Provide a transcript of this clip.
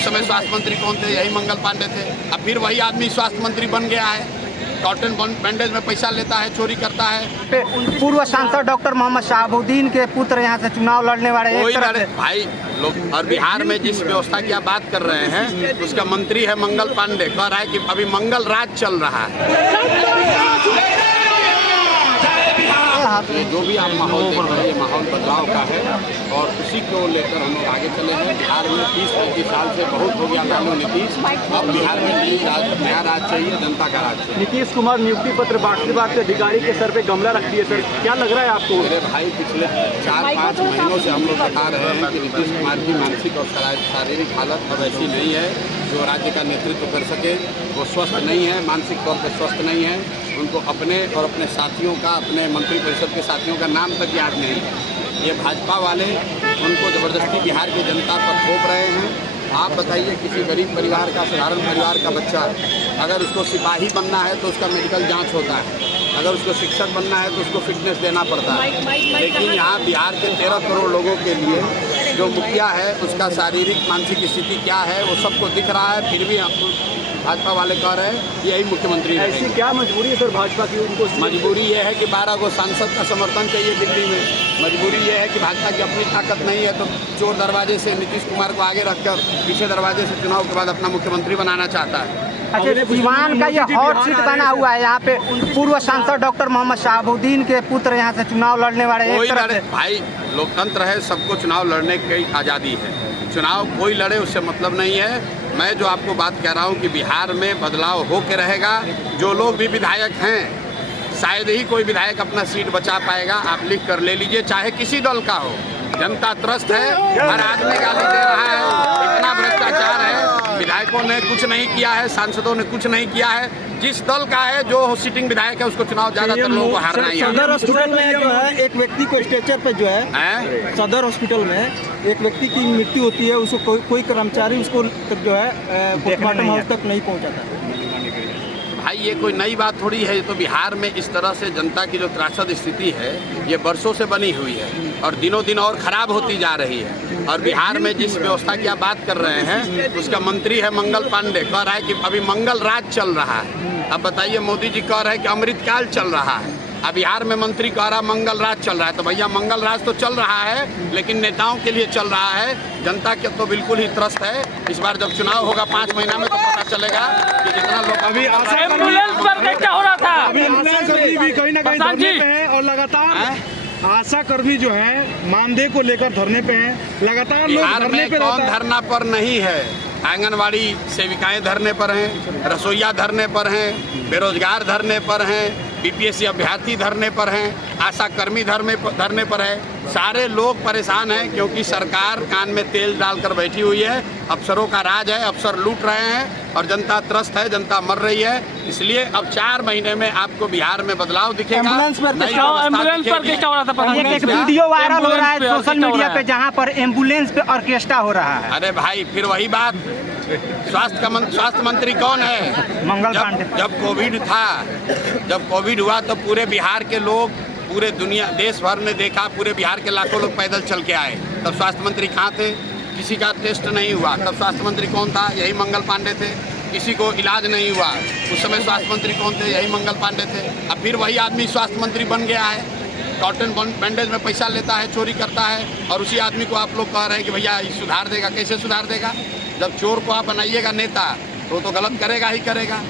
उस समय स्वास्थ्य मंत्री कौन थे? यही मंगल पांडे थे। अब फिर वही आदमी स्वास्थ्य मंत्री बन गया है, कॉटन बैंडेज में पैसा लेता है, चोरी करता है। पूर्व सांसद डॉक्टर मोहम्मद शहाबुद्दीन के पुत्र यहाँ से चुनाव लड़ने वाले कोई लड़े भाई लोग। और बिहार में जिस व्यवस्था की आप बात कर रहे हैं उसका मंत्री है मंगल पांडे, कह रहा है कि अभी मंगल राज चल रहा है। ये जो भी आप माहौल देख रहे हैं, ये माहौल बदलाव का है और उसी को लेकर हम लोग आगे चले हैं। बिहार में 30-35 साल से बहुत हो गया लालू नीतीश, अब बिहार में नया राज चाहिए, जनता का राज चाहिए। नीतीश कुमार नियुक्ति पत्र बांटते बांटते अधिकारी के सर पे गमला रख दिए सर, क्या लग रहा है आपको? मेरे भाई पिछले 4-5 महीनों से हम लोग बता रहे हैं कि नीतीश कुमार की मानसिक और शारीरिक हालत अब ऐसी नहीं है जो राज्य का नेतृत्व कर सके। वो स्वस्थ नहीं है, मानसिक तौर पर स्वस्थ नहीं है। उनको अपने और अपने साथियों का, अपने मंत्रिपरिषद के साथियों का नाम तक याद नहीं है। ये भाजपा वाले उनको ज़बरदस्ती बिहार की जनता पर थोप रहे हैं। आप बताइए, किसी गरीब परिवार का, साधारण परिवार का बच्चा अगर उसको सिपाही बनना है तो उसका मेडिकल जांच होता है, अगर उसको शिक्षक बनना है तो उसको फिटनेस देना पड़ता है। लेकिन यहाँ बिहार के 13 करोड़ लोगों के लिए जो मुखिया है उसका शारीरिक मानसिक स्थिति क्या है वो सबको दिख रहा है, फिर भी भाजपा वाले कह रहे हैं यही मुख्यमंत्री है। ऐसी क्या मजबूरी है सर भाजपा की? उनको मजबूरी ये है कि 12 को सांसद का समर्थन चाहिए दिल्ली में। मजबूरी ये है कि भाजपा की अपनी ताकत नहीं है तो चोर दरवाजे से नीतीश कुमार को आगे रखकर पीछे दरवाजे से चुनाव के बाद अपना मुख्यमंत्री बनाना चाहता है। अच्छा, दीवान का ये हॉट सीट बना हुआ है यहाँ पे। पूर्व सांसद डॉक्टर मोहम्मद शहाबुद्दीन के पुत्र यहाँ से चुनाव लड़ने वाले। कोई लड़े भाई, लोकतंत्र है, सबको चुनाव लड़ने की आज़ादी है। चुनाव कोई लड़े उससे मतलब नहीं है। मैं जो आपको बात कह रहा हूँ कि बिहार में बदलाव हो के रहेगा। जो लोग भी विधायक हैं, शायद ही कोई विधायक अपना सीट बचा पाएगा। आप लिख कर ले लीजिए, चाहे किसी दल का हो। जनता त्रस्त है, हर आदमी गाली दे रहा है, इतना भ्रष्टाचार है। विधायकों ने कुछ नहीं किया है, सांसदों ने कुछ नहीं किया है। जिस दल का है, जो सिटिंग विधायक है, उसको चुनाव ज्यादातर लोगों को हारना ही है। सदर हॉस्पिटल में जो है एक व्यक्ति को स्ट्रेचर पे जो है सदर हॉस्पिटल में एक व्यक्ति की मृत्यु होती है, उसको कोई कर्मचारी उसको जो है पोस्टमार्टम हाउस तक नहीं पहुंचाता। भाई ये कोई नई बात थोड़ी है। ये तो बिहार में इस तरह से जनता की जो त्रासद स्थिति है ये बरसों से बनी हुई है और दिनों दिन और ख़राब होती जा रही है। और बिहार में जिस व्यवस्था की आप बात कर रहे हैं उसका मंत्री है मंगल पांडे, कह रहा है कि अभी मंगल राज चल रहा है। अब बताइए, मोदी जी कह रहे हैं कि अमृतकाल चल रहा है, अब बिहार में मंत्री कह रहा मंगल राज चल रहा है। तो भैया मंगल राज तो चल रहा है, लेकिन नेताओं के लिए चल रहा है, जनता के तो बिल्कुल ही त्रस्त है। इस बार जब चुनाव होगा 5 महीना में तो पता चलेगा कि जितना लोग अभी एम्बुलेंस पर क्या हो रहा था, अभी आशाकर्मी भी कहीं ना कहीं धरने पे हैं और लगातार आशा कर्मी जो है मानदेय को लेकर धरने पे हैं। लगातार लोग धरने पे कौन धरना पर नहीं है? आंगनवाड़ी सेविकाएं धरने पर हैं, रसोईया धरने पर हैं, बेरोजगार धरने पर हैं, बीपीएससी अभ्यर्थी धरने पर हैं, आशा कर्मी धरने पर है। सारे लोग परेशान हैं क्योंकि सरकार कान में तेल डालकर बैठी हुई है। अफसरों का राज है, अफसर लूट रहे हैं और जनता त्रस्त है, जनता मर रही है। इसलिए अब 4 महीने में आपको बिहार में बदलाव दिखेगा। एम्बुलेंस पर क्या हो रहा था? एक वीडियो वायरल हो रहा है सोशल मीडिया पे जहाँ पर एम्बुलेंस पे ऑर्केस्ट्रा हो रहा है। अरे भाई, फिर वही बात, स्वास्थ्य मंत्री कौन है? मंगल पांडे। जब कोविड था, जब कोविड हुआ तो पूरे बिहार के लोग, पूरे दुनिया, देश भर ने देखा, पूरे बिहार के लाखों लोग पैदल चल के आए। तब स्वास्थ्य मंत्री कहाँ थे? किसी का टेस्ट नहीं हुआ। तब स्वास्थ्य मंत्री कौन था? यही मंगल पांडे थे। किसी को इलाज नहीं हुआ, उस समय स्वास्थ्य मंत्री कौन थे? यही मंगल पांडे थे। अब फिर वही आदमी स्वास्थ्य मंत्री बन गया है, कॉटन बैंडेज में पैसा लेता है, चोरी करता है और उसी आदमी को आप लोग कह रहे हैं कि भैया सुधार देगा। कैसे सुधार देगा? जब चोर को आप बनाइएगा नेता तो गलत करेगा ही करेगा।